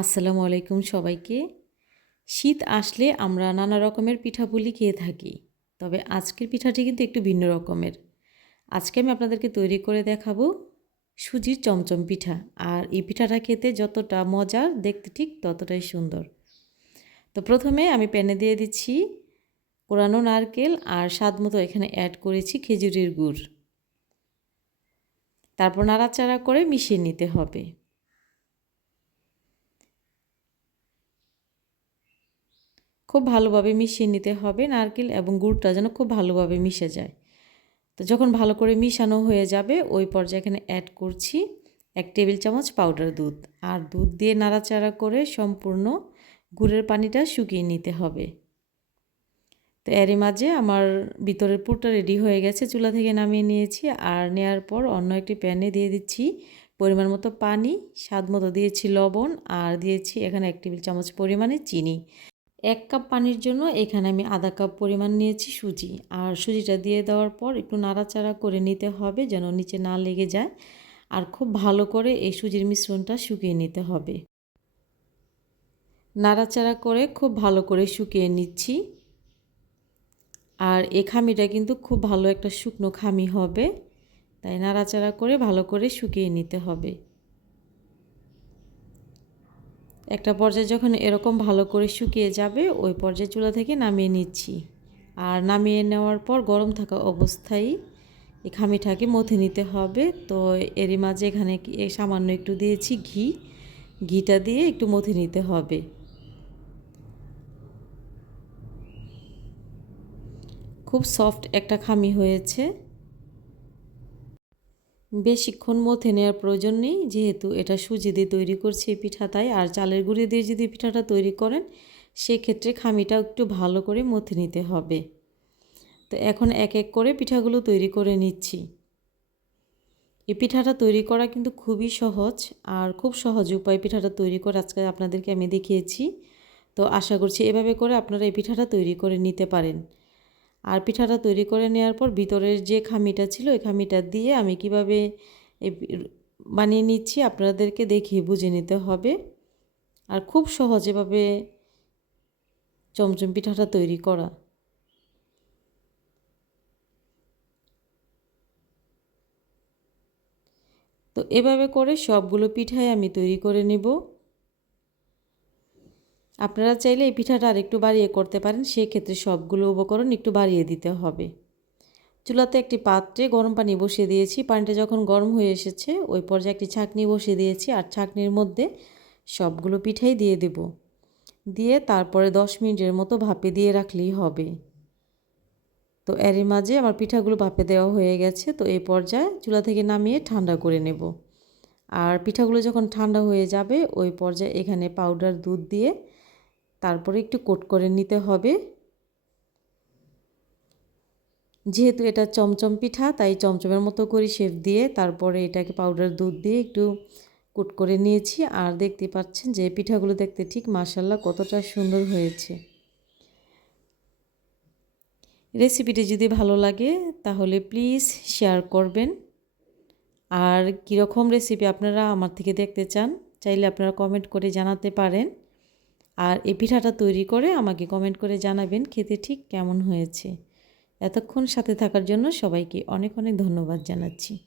আসসালামু আলাইকুম সবাইকে। শীত আসলে আমরা নানা রকমের পিঠাপুলি খেয়ে থাকি, তবে আজকের পিঠাটি কিন্তু একটু ভিন্ন রকমের। আজকে আমি আপনাদেরকে তৈরি করে দেখাবো সুজির চমচম পিঠা, আর এই পিঠাটা খেতে যতটা মজার, দেখতে ঠিক ততটাই সুন্দর। তো প্রথমে আমি প্যানে দিয়ে দিচ্ছি কোরানো নারকেল, আর স্বাদ মতো এখানে অ্যাড করেছি খেজুরের গুড়। তারপর নাড়াচাড়া করে মিশিয়ে নিতে হবে। খুব ভালোভাবে মিশিয়ে নিতে হবে নারকেল এবং গুড়টা যেন খুব ভালোভাবে মিশে যায়। তো যখন ভালো করে মিশানো হয়ে যাবে, ওই পর্যায়ে এখানে অ্যাড করছি এক টেবিল চামচ পাউডার দুধ। আর দুধ দিয়ে নাড়াচাড়া করে সম্পূর্ণ গুড়ের পানিটা শুকিয়ে নিতে হবে। তো এরই মাঝে আমার ভিতরের পুরটা রেডি হয়ে গেছে, চুলা থেকে নামিয়ে নিয়েছি। আর নেওয়ার পর অন্য একটি প্যানে দিয়ে দিচ্ছি পরিমাণ মতো পানি, স্বাদ মতো দিয়েছি লবণ, আর দিয়েছি এখানে এক টেবিল চামচ পরিমাণে চিনি। এক কাপ পানির জন্য এখানে আমি আধা কাপ পরিমাণ নিয়েছি সুজি। আর সুজিটা দিয়ে দেওয়ার পর একটু নাড়াচাড়া করে নিতে হবে যেন নিচে না লেগে যায়। আর খুব ভালো করে এই সুজির মিশ্রণটা শুকিয়ে নিতে হবে। নাড়াচাড়া করে খুব ভালো করে শুকিয়ে নিচ্ছি। আর এই খামিটা কিন্তু খুব ভালো একটা শুকনো খামি হবে। তাই নাড়াচাড়া করে ভালো করে শুকিয়ে নিতে হবে। একটা পর্যায়ে যখন এরকম ভালো করে শুকিয়ে যাবে, ওই পর্যায়ে চুলা থেকে নামিয়ে নিচ্ছি। আর নামিয়ে নেওয়ার পর গরম থাকা অবস্থায় এই খামিটাকে মথে নিতে হবে। তো এরই মাঝে এখানে সামান্য একটু দিয়েছি ঘি। ঘিটা দিয়ে একটু মথে নিতে হবে। খুব সফট একটা খামি হয়েছে। বেশিক্ষণ মথে নেওয়ার প্রয়োজন নেই, যেহেতু এটা সুজি দিয়ে তৈরি করছি এই পিঠা তাই আর চালের গুঁড়ি দিয়ে যদি পিঠাটা তৈরি করেন, সেক্ষেত্রে খামিটা একটু ভালো করে মথে নিতে হবে। তো এখন এক এক করে পিঠাগুলো তৈরি করে নিচ্ছি। এই পিঠাটা তৈরি করা কিন্তু খুবই সহজ আর খুব সহজ উপায় পিঠাটা তৈরি করে আজকে আপনাদেরকে আমি দেখিয়েছি। তো আশা করছি এভাবে করে আপনারা এই পিঠাটা তৈরি করে নিতে পারেন। আর পিঠাটা তৈরি করে নেওয়ার পর ভিতরের যে খামিটা ছিল, ওই খামিটা দিয়ে আমি কীভাবে বানিয়ে নিচ্ছি আপনাদেরকে দেখিয়ে বুঝে নিতে হবে। আর খুব সহজ এভাবে চমচম পিঠাটা তৈরি করা। তো এভাবে করে সবগুলো পিঠাই আমি তৈরি করে নেব। আপনারা চাইলে এই পিঠাটা আর একটু বাড়িয়ে করতে পারেন, সেক্ষেত্রে সবগুলো উপকরণ একটু বাড়িয়ে দিতে হবে। চুলাতে একটি পাত্রে গরম পানি বসিয়ে দিয়েছি। পানিটা যখন গরম হয়ে এসেছে, ওই পর্যায়ে একটি ছাঁকনি বসিয়ে দিয়েছি আর ছাঁকনির মধ্যে সবগুলো পিঠাই দিয়ে দেব। দিয়ে তারপরে দশ মিনিটের মতো ভাপে দিয়ে রাখলেই হবে। তো এরই মাঝে আমার পিঠাগুলো ভাপে দেওয়া হয়ে গেছে, তো এই পর্যায়ে চুলা থেকে নামিয়ে ঠান্ডা করে নেব। আর পিঠাগুলো যখন ঠান্ডা হয়ে যাবে, ওই পর্যায়ে এখানে পাউডার, দুধ দিয়ে তারপরে একটু কোট করে নিতে হবে। যেহেতু এটা চমচম পিঠা, তাই চমচমের মতো করে শেপ দিয়ে তারপরে এটাকে পাউডার দুধ দিয়ে একটু কুট করে নিয়েছি। আর দেখতে পাচ্ছেন যে পিঠাগুলো দেখতে ঠিক মাসাল্লাহ কতটা সুন্দর হয়েছে। রেসিপিটি যদি ভালো লাগে তাহলে প্লিজ শেয়ার করবেন। আর কীরকম রেসিপি আপনারা আমার থেকে দেখতে চান, চাইলে আপনারা কমেন্ট করে জানাতে পারেন। আর এই পিঠাটা তৈরি করে আমাকে কমেন্ট করে জানাবেন খেতে ঠিক কেমন হয়েছে। এতক্ষণ সাথে থাকার জন্য সবাইকে অনেক অনেক ধন্যবাদ জানাচ্ছি।